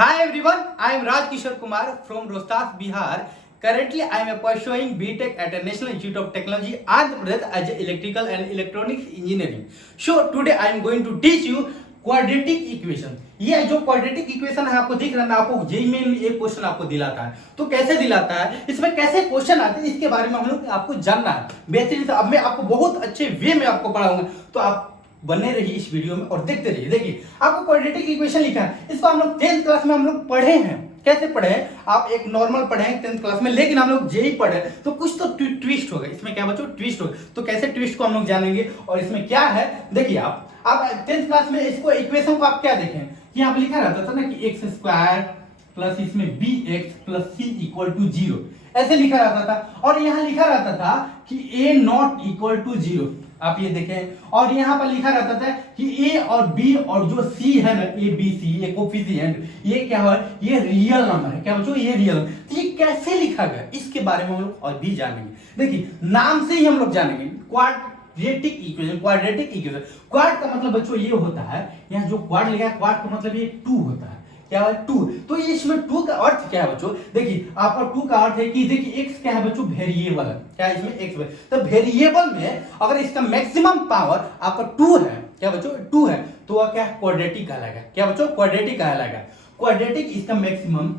Hi everyone, I am Raj Kishore Kumar from Rohtas, Bihar. Currently, I am pursuing BTech at a National Institute of Technology, Andhra Pradesh as a Electrical and Electronics Engineering. So today I am going to teach you quadratic equation. ये जो quadratic equation है आपको दिख रहा है ना, आपको JEE में एक क्वेश्चन आपको दिलाता है। तो कैसे दिलाता है, इसमें कैसे क्वेश्चन आते हैं, इसके बारे में हम लोग आपको जानना है बेहतरीन से। अब मैं आपको बहुत अच्छे वे में आपको पढ़ाऊंगा, तो आप बने रहिए इस वीडियो में और देखते रहिए। देखिए आपको क्वाड्रेटिक इक्वेशन लिखा है, इसको हम लोग 10th क्लास में हम लोग पढ़े हैं। कैसे पढ़े हैं, आप एक नॉर्मल पढ़े हैं 10th क्लास में, लेकिन हम लोग जेईई पढ़े तो कुछ तो ट्विस्ट होगा इसमें। क्या बच्चों, ट्विस्ट होगा। तो कैसे ट्विस्ट को हम लोग जानेंगे और इसमें क्या है, देखिए आप 10th क्लास में इसको इक्वेशन को आप क्या देखें, यहाँ पे लिखा रहता था ना कि एक्स स्क्वायर प्लस इसमें B x plus C equal to 0, ऐसे लिखा रहता था। और यहाँ लिखा रहता था कि ए नॉट इक्वल टू 0, आप ये देखें। और यहाँ पर लिखा रहता था कि ए और बी और जो सी है ना, ए बी सी, ये कोफिशिएंट, ये क्या है, ये रियल नंबर है। क्या बच्चों, ये रियल। तो ये कैसे लिखा गया, इसके बारे में हम लोग और भी जानेंगे। देखिए नाम से ही हम लोग जानेंगे quadratic equation. Quadratic equation, quad का मतलब बच्चों ये होता है, यहाँ जो क्वाड लिखा है, क्वाड का मतलब ये 2 होता है। क्या है, 2। तो ये इसमें 2 का अर्थ क्या है बच्चों, देखिए आपका 2 का अर्थ है कि देखिए x क्या है बच्चों, वेरिएबल है। क्या है इसमें, x। तो वेरिएबल में अगर इसका मैक्सिमम पावर आपका 2 है, क्या बच्चों 2 है, तो वह क्या क्वाड्रेटिक कहलाएगा। क्या बच्चों, क्वाड्रेटिक कहलाएगा। क्वाड्रेटिक इसका मैक्सिमम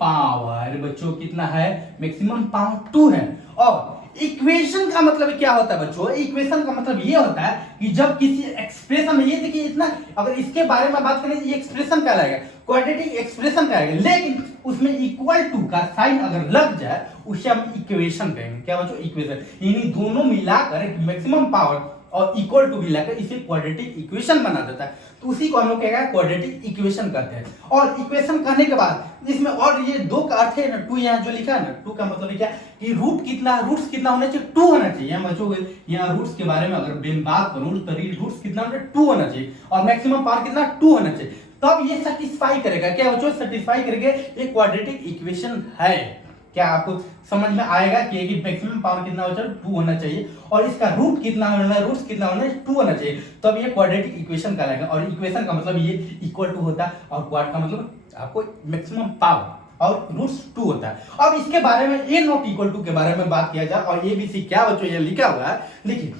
पावर बच्चों कितना है, मैक्सिमम पावर 2 है। और इक्वेशन का मतलब क्या होता है बच्चों, इक्वेशन का मतलब ये होता है कि जब किसी एक्सप्रेशन में, ये देखिए इतना, अगर इसके बारे में बात करें, ये एक्सप्रेशन कहलाएगा, क्वाड्रेटिक एक्सप्रेशन कहलाएगा, लेकिन उसमें इक्वल टू का साइन अगर लग जाए उसे हम इक्वेशन कहेंगे। क्या बच्चों, इक्वेशन। यानी दोनों मिलाकर मैक्सिमम पावर और इक्वल टू मिलाकर इसे क्वाड्रेटिक इक्वेशन बना देता है। तो उसी को हम लोग क्या क्वाड्रेटिक इक्वेशन कहते हैं। और इक्वेशन करने के बाद इसमें और ये 2 का अर्थ है ना, 2 यहाँ जो लिखा है ना, 2 का मतलब क्या कि रूट्स कितना होना चाहिए, 2 होना चाहिए। यहाँ बच्चों यहाँ रूट्स के बारे में अगर मैं बात करूं तो रूट्स कितना होना चाहिए, 2 होना चाहिए। और मैक्सिमम पावर कितना, 2 होना चाहिए। तब ये सेटिस्फाई करेगा। क्या बच्चों, सेटिस्फाई करेगा, ये क्वाड्रेटिक इक्वेशन है। क्या आपको समझ में आएगा कि मैक्सिमम पावर कितना होना चाहिए, 2 होना चाहिए। और इसका रूट कितना होना है, रूट्स कितना होना है, 2 होना चाहिए। तब ये क्वाड्रेटिक इक्वेशन कहलाएगा। और इक्वेशन का मतलब ये इक्वल टू होता है, और क्वाड का मतलब आपको मैक्सिमम पावर और रूट्स 2 होता है। अब इसके बारे में ए नॉट इक्वल टू के बारे में बात किया जाए, और एबीसी क्या बच्चों ये लिखा हुआ है, देखिए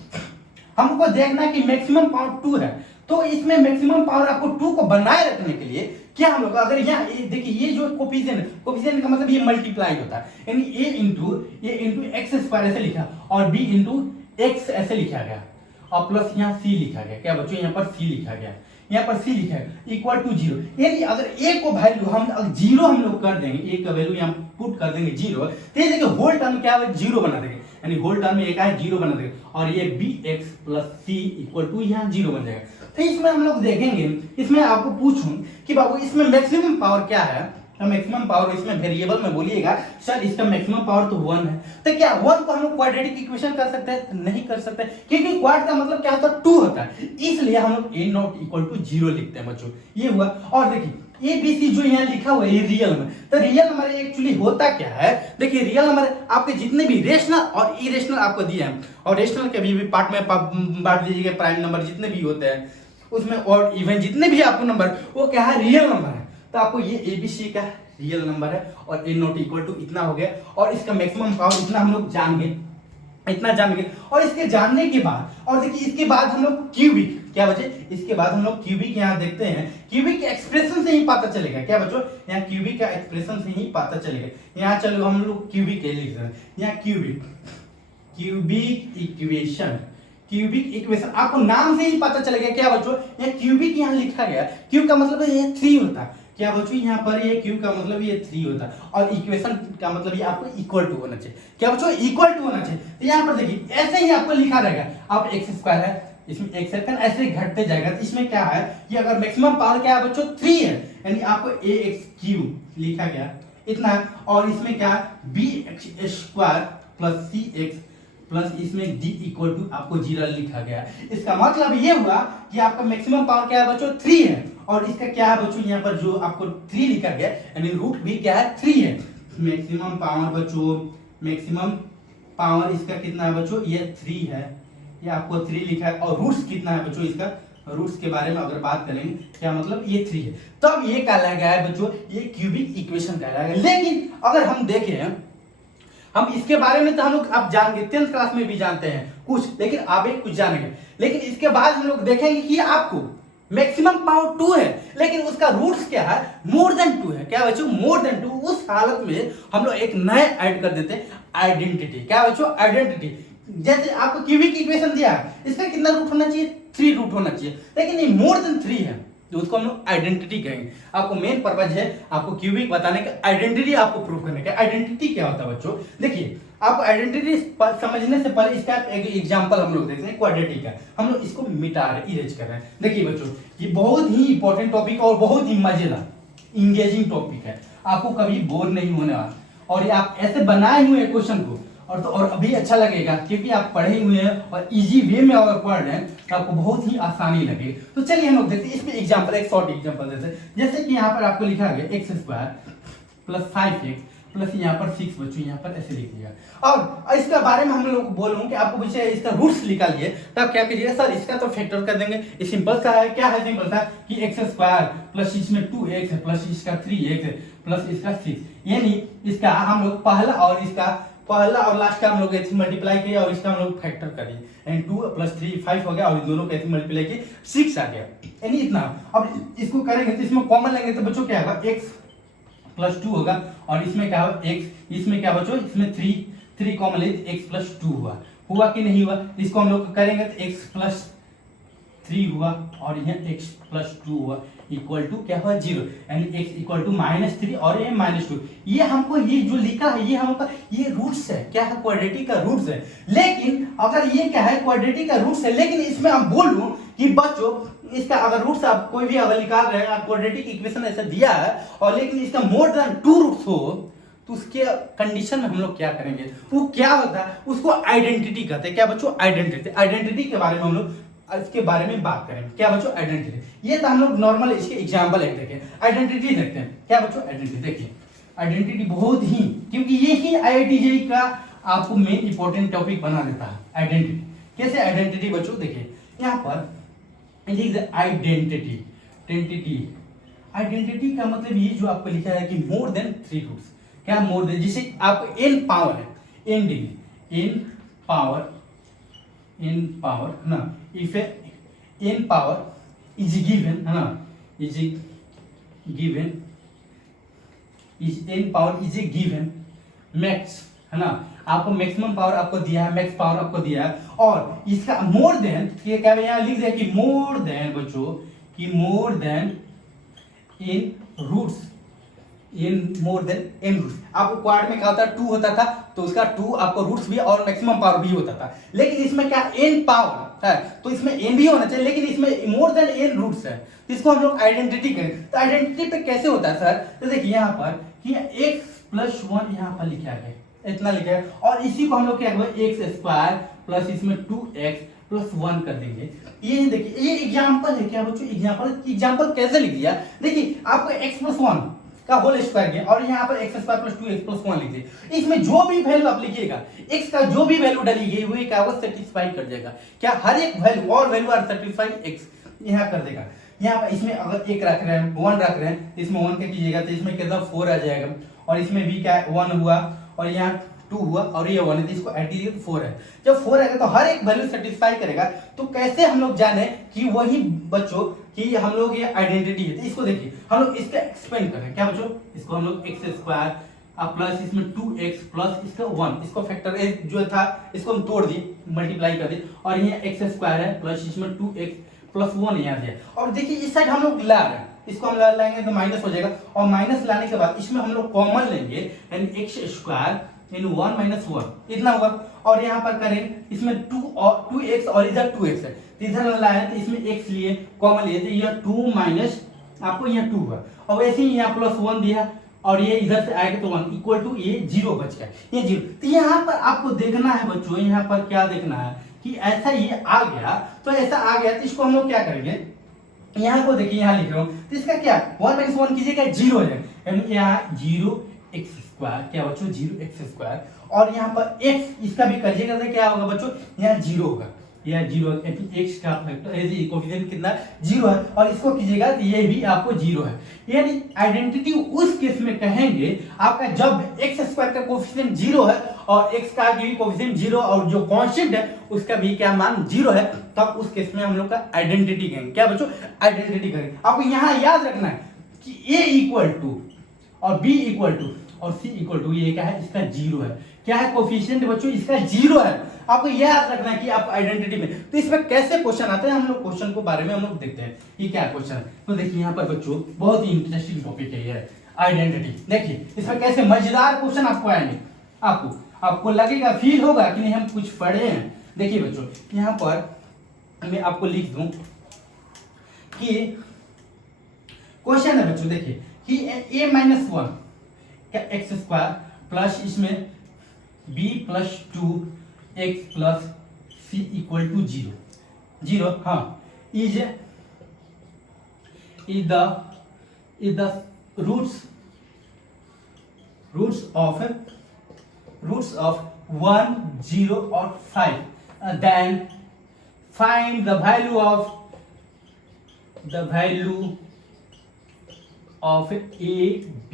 हमको देखना है कि मैक्सिमम पावर 2 है। तो इसमें मैक्सिमम पावर आपको 2 को बनाए रखने के लिए क्या हम लोग, अगर यहाँ देखिए ये जो कोफिशिएंट का मतलब ये मल्टीप्लाई होता है, यानी ए इंटू एक्स स्क्वायर ऐसे लिखा, और बी इंटू एक्स ऐसे लिखा गया, और प्लस यहाँ सी लिखा गया। क्या बच्चों, यहाँ पर सी लिखा गया, यहाँ पर सी लिखा है इक्वल टू 0। यानी अगर ए को वैल्यू हम 0 हम लोग कर देंगे, ए का वैल्यू यहाँ पुट कर देंगे 0, तो ये देखिए होल टर्म क्या है, 0 बना देंगे। यानी होल टर्म में एक है 0 बना देंगे, और ये b x plus C equal to यहाँ 0 बन जाएगा। तो इसमें हम लोग देखेंगे, इसमें आपको पूछूं कि बाबू इसमें मैक्सिमम पावर क्या है, तो मैक्सिमम पावर इसमें वेरिएबल में बोलिएगा सर इसका मैक्सिमम पावर तो 1 है। तो क्या 1 को हम लोग क्वाड्रेटिक इक्वेशन कर सकते हैं, नहीं कर सकते, क्योंकि क्वाड का मतलब क्या होता है, 2 होता है। इसलिए हम लोग ए नॉट इक्वल टू 0 लिखते हैं बच्चों, ये हुआ। और देखिए ए बी सी जो यहाँ लिखा हुआ है ये रियल नंबर, तो रियल नंबर एक्चुअली होता क्या है, देखिए रियल नंबर आपके जितने भी रेशनल और इरेशनल आपको दिए हैं, और रेशनल के भी पार्ट में बांट दीजिएगा, प्राइम नंबर जितने भी होते हैं उसमें, और इवन जितने भी आपको नंबर, वो क्या है, रियल नंबर है। तो आपको ये एबीसी का रियल नंबर है, और ए नॉट इक्वल टू इतना हो गया, और इसका मैक्सिमम पावर इतना हम लोग जान गए, इतना जान गए। और इसके जानने के बाद, और देखिए इसके बाद हम लोग क्यूबिक, क्या बच्चे, इसके बाद हम लोग क्यूबिक यहाँ देखते हैं, क्यूबिक के एक्सप्रेशन से ही पता चलेगा। क्या बच्चों, यहाँ क्यूबिक का एक्सप्रेशन से ही पता चलेगा। यहाँ चलो हम लोग क्यूबिक लिख रहे हैं, यहाँ क्यूबिक इक्वेशन, क्यूबिक इक्वेशन आपको नाम से ही पता चलेगा। क्या बच्चों, यहाँ क्यूबिक यहाँ लिखा गया, क्यूब का मतलब ये 3 होता है। क्या बच्चों, यहाँ पर ये क्यूब का मतलब ये 3 होता है, और इक्वेशन का मतलब ये आपको इक्वल टू होना चाहिए। क्या बच्चों, इक्वल टू होना चाहिए। तो यहाँ पर देखिए ऐसे ही आपको लिखा रहेगा, आप एक्स स्क्वायर है, इसमें एक सेकंड ऐसे घटते जाएगा। तो इसमें क्या है कि अगर मैक्सिमम पावर क्या है बच्चों, 3 है, यानी आपको ए एक्स क्यूब लिखा गया इतना है। और इसमें क्या है, बी एक्स स्क्वायर प्लस सी एक्स प्लस इसमें डी इक्वल टू आपको 0 लिखा गया। इसका मतलब ये हुआ कि आपका मैक्सिमम पावर क्या है बच्चों, 3 है, और इसका क्या है बच्चों, यहाँ पर जो आपको 3 लिखा गया, यानी रूट भी क्या है, 3 है। मैक्सिमम पावर बच्चों, मैक्सिमम पावर इसका कितना है बच्चों, ये 3 है, ये आपको 3 लिखा है, और रूट्स कितना है बच्चों इसका रूट्स के बारे में अगर बात करेंगे, क्या मतलब ये 3 है, तब ये कहलाएगा है बच्चों, ये क्यूबिक इक्वेशन कहलाएगा। लेकिन अगर हम देखें, हम इसके बारे में तो हम लोग आप जान गए, 10th क्लास में भी जानते हैं कुछ, लेकिन आप एक कुछ जानेंगे। लेकिन इसके बाद हम लोग देखेंगे कि आपको मैक्सिमम पावर 2 है, लेकिन उसका रूट्स क्या है, मोर देन 2 है। क्या बच्चों, मोर देन 2। उस हालत में हम लोग एक नया ऐड कर देते हैं, आइडेंटिटी। क्या बच्चों, आइडेंटिटी। जैसे आपको क्यूबिक इक्वेशन दिया है, इसका कितना रूट होना चाहिए, 3 रूट होना चाहिए, लेकिन ये मोर देन 3 है, तो उसको हम लोग आइडेंटिटी कहेंगे। आपको मेन पर्पज है आपको क्यूबिक बताने का, आइडेंटिटी आपको प्रूव करने का। आइडेंटिटी क्या होता है बच्चों, देखिए आपको आइडेंटिटी समझने से पहले इसका एक एग्जांपल हम लोग देखते हैं, क्वाड्रेटिक का। हम लोग इसको मिटा रहे, इरेज कर रहे हैं। देखिए बच्चों, ये बहुत ही इंपॉर्टेंट टॉपिक और बहुत ही मजेदार इंगेजिंग टॉपिक है, आपको कभी बोर नहीं होने वाला। और ये आप ऐसे बनाए हुए हैं क्वेश्चन को, और अभी अच्छा लगेगा क्योंकि आप पढ़े हुए हैं और इजी वे में अगर पढ़ रहे हैं तो आपको बहुत ही आसानी लगेगी। तो चलिए हम लोग देखते हैं इसमें एग्जांपल, एक शॉर्ट एग्जांपल देते हैं। जैसे कि यहाँ पर आपको लिखा गया x² प्लस 5x प्लस यहाँ पर 6 बच्चों, यहाँ पर ऐसे लिख दिया। और इसके बारे में हम लोग बोलूँ कि आपको पीछे इसका रूट्स निकालिए, तब क्या कीजिएगा, सर इसका तो फैक्टर कर देंगे। ये सिंपल सा है, क्या है सिंपल सा, कि x² प्लस इसमें 2x है प्लस इसका 3x है प्लस इसका 6, यानी इसका हम लोग पहला और लास्ट का हम लोग ऐसे मल्टीप्लाई किया और इसका हम लोग फैक्टर करिए, यानी 2 प्लस 3 5 हो गया, और दोनों का ऐसे मल्टीप्लाई किए 6 आ गया, यानी इतना। अब इसको करेंगे तो इसमें कॉमन लेंगे तो बच्चों क्या होगा, x प्लस 2 होगा, और इसमें क्या होगा x, इसमें क्या बच्चों, इसमें 3 कॉमन ले x प्लस 2 हुआ कि नहीं हुआ। इसको हम लोग करेंगे तो x प्लस 3 हुआ और यहाँ x प्लस 2 हुआ, इक्वल टू क्या हुआ, 0, यानी x इक्वल टू -3 और ये -2। ये हमको ये जो लिखा है ये हमका ये रूट्स है, क्या है, क्वाड्रेटिक का रूट्स है। लेकिन अगर ये क्या है, क्वाड्रेटिक का रूट्स है, लेकिन इसमें हम बोलूं कि बच्चों इसका अगर रूट्स आप कोई भी अगर निकाल रहे हैं, आप क्वाड्रेटिक इक्वेशन ऐसा दिया है और लेकिन इसका मोर देन 2 रूट्स हो, तो उसके कंडीशन में हम लोग क्या करेंगे, वो क्या होता है, उसको आइडेंटिटी कहते हैं। क्या बच्चों, आइडेंटिटी। आइडेंटिटी के बारे में हम लोग इसके बारे में बात करेंगे। क्या बच्चों, आइडेंटिटी। ये तो हम लोग नॉर्मल इसके एग्जांपल एक देखें, आइडेंटिटी देखते हैं। क्या बच्चों, आइडेंटिटी देखिए, आइडेंटिटी बहुत ही, क्योंकि ये ही आईआईटी का आपको मेन इंपॉर्टेंट टॉपिक बना देता है, आइडेंटिटी। कैसे आइडेंटिटी बच्चों, देखिए यहाँ पर आइडेंटिटी। आइडेंटिटी का मतलब ये जो आपको लिखा है कि मोर देन 3 रूट्स। क्या मोर देन, जिसे आपको n पावर है, n डिग्री, n पावर है ना, if n power is given है ना, is given, is n power is a given max है ना, आपको मैक्सिमम पावर आपको दिया है, मैक्स पावर आपको दिया है, और इसका मोर देन क्या यहाँ लिख दिया कि मोर देन बच्चों, कि more then in roots, in more than n roots. आपको क्वाड में क्या होता है, 2 होता था, तो उसका 2 आपको रूट्स भी और मैक्सिमम पावर भी होता था। लेकिन इसमें क्या n पावर है, तो इसमें n भी होना चाहिए, लेकिन इसमें मोर देन n रूट्स है, तो इसको हम लोग आइडेंटिटी करें। तो आइडेंटिटी पे कैसे होता है सर, तो देखिए यहाँ पर कि x प्लस 1 यहाँ पर लिखा है, इतना लिखा है, और इसी को हम लोग क्या करेंगे, x² प्लस इसमें 2x प्लस 1 कर देंगे। ये देखिए, ये एग्जांपल है। क्या बच्चों, एग्जांपल कैसे लिख दिया, देखिए आपको x प्लस 1 का होल स्क्वायर किया और यहाँ पर x² प्लस 2x प्लस 1 लिख दिए। इसमें जो भी वैल्यू आप लिखिएगा, x का जो भी वैल्यू डाली गई वो क्या होगा, सेटिस्फाई कर जाएगा। क्या, हर एक वैल्यू, और वैल्यू आर सेटिस्फाई x यहाँ कर देगा। यहाँ पर इसमें अगर 1 रख रहे हैं, 1 रख रहे हैं, इसमें 1 का कीजिएगा तो इसमें कितना 4 आ जाएगा, और इसमें भी क्या 1 हुआ, और यहाँ 2 हुआ, और ये 1 है, इसको एडिशन 4 है। जब 4 आएगा तो हर एक वैल्यू सेटिस्फाई करेगा। तो कैसे हम लोग जाने कि वही बच्चों कि हम लोग ये आइडेंटिटी है, तो इसको देखिए हम लोग इसका एक्सपेंड करें। क्या बच्चों, इसको हम लोग x² प्लस इसमें 2x प्लस इसका 1, इसको फैक्टर जो था इसको हम तोड़ दिए, मल्टीप्लाई कर दिए, और ये x² है प्लस इसमें 2x प्लस 1 यहाँ दिया। और देखिए इस साइड हम लोग ला रहे हैं, इसको हम लाएंगे तो माइनस हो जाएगा, और माइनस लाने के बाद इसमें हम लोग कॉमन लेंगे, यानी x² इन 1 माइनस 1 इतना होगा, और यहाँ पर करें इसमें 2x और इधर 2x है, तो इधर लाए तो इसमें x लिए कॉमन लिए, तो ये 2 माइनस आपको यहाँ 2 हुआ, और वैसे ही यहाँ प्लस 1 दिया, और ये इधर से आएगा तो 1 इक्वल टू ये 0 बच गया, ये 0। तो यहाँ पर आपको देखना है बच्चों, यहाँ पर क्या देखना है कि ऐसा ये आ गया, तो ऐसा आ गया तो इसको हम लोग क्या करेंगे, यहाँ को देखिए, यहाँ लिख रहा हूँ, तो इसका क्या 1 माइनस 1 कीजिएगा 0 हो जाएगा, यानी यहाँ 0x², क्या बच्चों 0x², और यहाँ पर x इसका भी करिएगा तो क्या होगा बच्चों, यहाँ 0 होगा, यह जीरो है, एक्स का फैक्टर कोफिशिएंट कितना जीरो है, और इसको कीजिएगा तो ये भी आपको जीरो है। यानी आइडेंटिटी उस केस में कहेंगे आपका जब एक्स स्क्वायर का कोफिशिएंट जीरो है और एक्स का भी कोफिशिएंट जीरो और जो कांस्टेंट है उसका भी क्या मान जीरो है, तब उस केस में हम लोग का आइडेंटिटी कहेंगे। क्या बच्चों? आइडेंटिटी कहेंगे। आपको यहाँ याद रखना है कि ए इक्वल टू और बी इक्वल टू और सी इक्वल टू, ये क्या है? इसका जीरो है। क्या है कोफिशिएंट बच्चों? इसका जीरो है। आपको यह याद रखना है कि आप आइडेंटिटी में, तो इसमें कैसे क्वेश्चन आते हैं हम लोग क्वेश्चन को बारे में हम लोग देखते हैं ये क्या क्वेश्चन है। तो देखिए यहाँ पर बच्चों बहुत ही इंटरेस्टिंग टॉपिक है ये आइडेंटिटी। देखिए इसमें कैसे मजेदार क्वेश्चन आपको आएंगे, आपको लगेगा, फील होगा कि नहीं हम कुछ पढ़े हैं। देखिए बच्चों यहाँ पर मैं आपको लिख दूं कि क्वेश्चन है बच्चों, देखिए कि a माइनस वन का एक्स स्क्वायर प्लस इसमें b plus two x plus C equal to zero, हाँ इज द रूट्स ऑफ 1, 0 और 5, then find the value of a b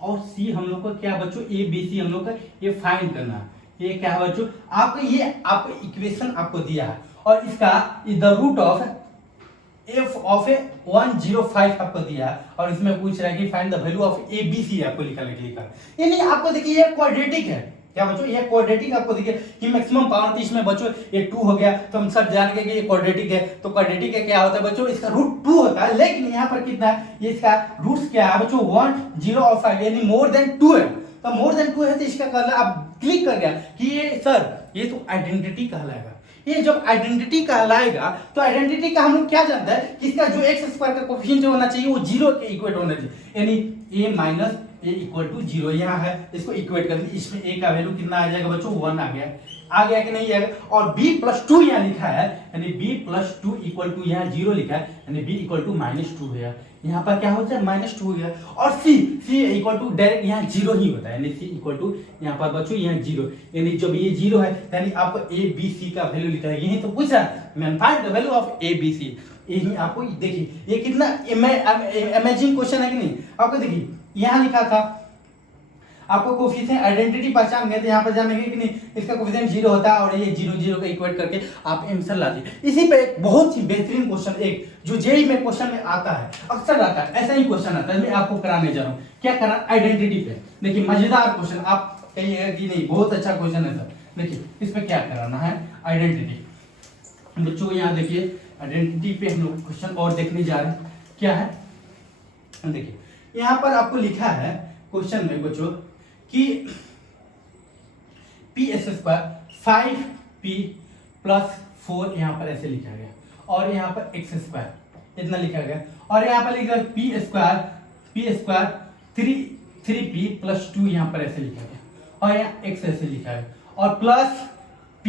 और c। हम लोग को क्या बच्चों a b c हम लोग का ये फाइंड करना है। ये क्या है बच्चों? आपको इक्वेशन आपको दिया है और इसका the root of f of 105 आपको दिया है और इसमें पूछ रहा है कि find the value of a b c आपको लिखा। यानी आपको देखिए ये क्वाड्रेटिक है। क्या बच्चों? ये क्वाड्रेटिक आपको देखिए कि मैक्सिमम पावर थी इसमें बच्चों ये 2 हो गया, तो हम सब जान गए कि ये क्वाड्रेटिक है। तो क्वाड्रेटिक है क्या होता है बच्चों? इसका रूट 2 होता है, लेकिन यहाँ पर कितना है? ये इसका रूट्स क्या है बच्चों? 1, 0 और 5, यानी मोर देन 2 है। तो मोर देन 2 है तो इसका कहला आप क्लिक कर गया कि ये सर ये तो आइडेंटिटी कहलाएगा। ये जब आइडेंटिटी कहलाएगा तो आइडेंटिटी का हम लोग क्या जानते हैं कि इसका जो एक्स स्क्वायर का कोफिशिएंट होना चाहिए वो जीरो के इक्वल होना चाहिए, यानी a minus a equal to zero. यहाँ है, इसको इक्वेट कर दी, इसमें a का वैल्यू कितना आ जाएगा बच्चों? 1 आ गया कि नहीं आएगा? और b प्लस 2 यहाँ लिखा है, यानी b प्लस 2 इक्वल टू यहाँ 0 लिखा है, यानी b इक्वल टू -2 है। यहाँ पर क्या होता है? -2 हो गया। और c इक्वल टू डायरेक्ट यहाँ 0 ही होता है, यानी c इक्वल टू यहाँ पर बच्चों यहाँ 0, यानी जब ये 0 है यानी आपको a b c का वैल्यू लिखा है। यही तो पूछ रहा है, man find the value of a b c। यही आपको देखिए ये कितना अमेजिंग क्वेश्चन है कि नहीं। आपको देखिए यहाँ लिखा था आपको कोफिशिएंट आइडेंटिटी पहचान गए थे, यहाँ पर जानेंगे कि नहीं इसका कोफिशिएंट 0 होता है और ये 0 का इक्वेट करके आप आंसर ला दीजिए। इसी पे एक बहुत ही बेहतरीन क्वेश्चन एक जो जेईई में क्वेश्चन में आता है, अक्सर आता है, ऐसा ही क्वेश्चन आता है, मैं आपको कराने जा रहा हूँ। क्या करना? आइडेंटिटी पे। देखिए मजेदार क्वेश्चन, आप कहिएगा कि नहीं बहुत अच्छा क्वेश्चन है सर। देखिए इसमें क्या कराना है? आइडेंटिटी। बच्चों यहाँ देखिए आइडेंटिटी पे हम लोग क्वेश्चन और देखने जा रहे हैं। क्या है? देखिए यहाँ पर आपको लिखा है क्वेश्चन में बच्चों कि P S square 5p plus 4 यहाँ पर ऐसे लिखा गया और यहाँ पर एक्स स्क्वायर इतना लिखा गया और यहाँ पर लिखा पी स्क्वायर 3p प्लस 2 यहाँ पर ऐसे लिखा गया और यहाँ एक्स ऐसे लिखा है और plus p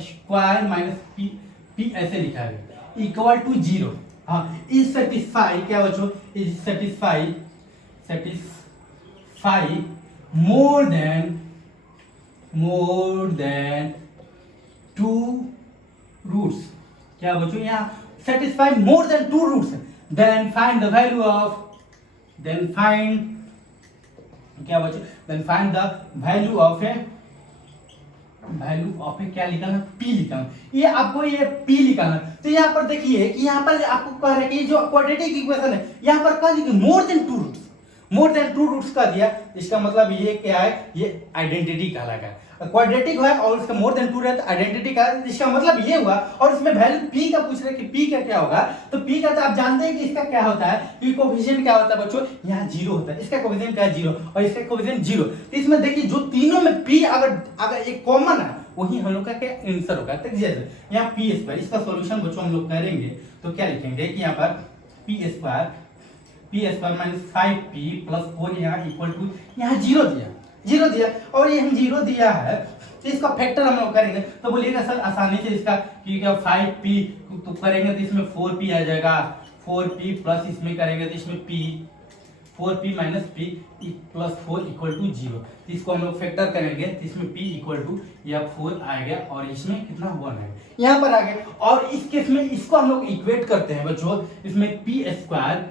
square minus p ऐसे लिखा गया इक्वल टू 0। हाँ, इज सेटिस्फाई क्या बच्चों? Is satisfy more than 2 roots। क्या बच्चों? यहाँ satisfy more than 2 roots, then find the value of क्या लिखा? p लिखा। ये आपको ये p लिखा। तो यहाँ पर देखिए कि यहाँ पर आपको कह रहा है कि जो क्वाड्रेटिक इक्वेशन है यहाँ पर कह दिया मोर देन टू रूट्स का दिया, इसका मतलब ये क्या है? ये आइडेंटिटी कहलाएगा। क्वाड्रेटिक है और इसका मोर देन 2 रहता है आइडेंटिटी का, इसका मतलब ये हुआ। और इसमें वैल्यू p का पूछ रहे कि p का क्या होगा, तो p का तो आप जानते हैं कि इसका क्या होता है, p कोफिशिएंट क्या होता है बच्चों? यहाँ 0 होता है, इसका कोफिशिएंट क्या है? 0 और इसका कोफिशिएंट 0। तो इसमें देखिए जो तीनों में p अगर एक कॉमन है वही हम लोग का क्या आंसर होगा। तो जैसे यहाँ p स्क्वायर, इसका सॉल्यूशन बच्चों हम लोग करेंगे तो क्या लिखेंगे कि यहाँ पर p square minus 5p plus 4 यहाँ इक्वल टू यहाँ 0 दिया और ये हम 0 दिया है तो इसका फैक्टर हम लोग करेंगे तो बोलिएगा सर आसानी से इसका कि क्या 5p तो करेंगे तो इसमें 4p आ जाएगा, 4p प्लस इसमें करेंगे तो इसमें p 4p minus p plus 4 equal to 0। इसको हम लोग फैक्टर करेंगे तो इसमें p इक्वल टू या 4 आएगा और इसमें कितना 1 आएगा, यहाँ पर आ गया। और इस केस में इसको हम लोग इक्वेट करते हैं बच्चों, इसमें p square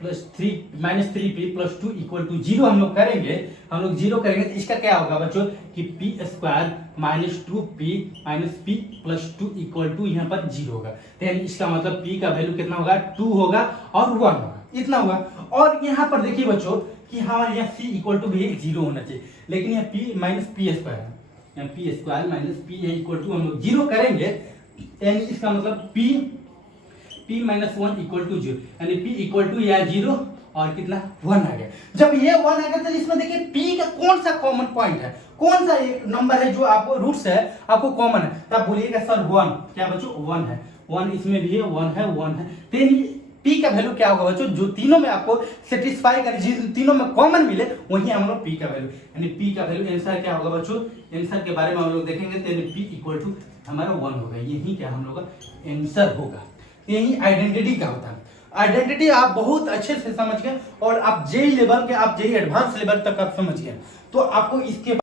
plus 3 minus 3p plus 2 equal to 0 हम लोग करेंगे। हम लोग 0 करेंगे तो इसका क्या होगा बच्चों कि p square minus 2p minus p plus 2 equal to यहाँ पर 0 होगा। तो यानी इसका मतलब p का वैल्यू कितना होगा 2 होगा और 1 होगा, इतना होगा। और यहाँ पर देखिए बच्चों कि हमारे यहाँ c इक्वल टू भी 0 होना चाहिए, लेकिन यहाँ p माइनस पी स्क्वायर है, यहाँ p square minus p equal to हम लोग 0 करेंगे, यानी इसका मतलब p माइनस 1 इक्वल टू 0, यानी p इक्वल टू या 0 और कितना 1 आ गया। जब ये 1 आ गया तो इसमें देखिए p का कौन सा कॉमन पॉइंट है, कौन सा नंबर है जो आपको रूट्स है आपको कॉमन है, तो आप बोलिएगा सर 1, क्या बच्चों 1 है, 1 इसमें भी है 1 है 1 है। तो p का वैल्यू क्या होगा बच्चों, जो तीनों में आपको सेटिस्फाई करे, जिन तीनों में कॉमन मिले वही हम लोग p का वैल्यू, यानी p का वैल्यू आंसर क्या होगा बच्चों, आंसर के बारे में हम लोग देखेंगे तो यानी p इक्वल टू हमारा 1 होगा, यही क्या हम लोग का आंसर होगा। यही आइडेंटिटी का होता है। आइडेंटिटी आप बहुत अच्छे से समझ गए और आप जेई लेवल के, आप जेई एडवांस लेवल तक आप समझ गए, तो आपको इसके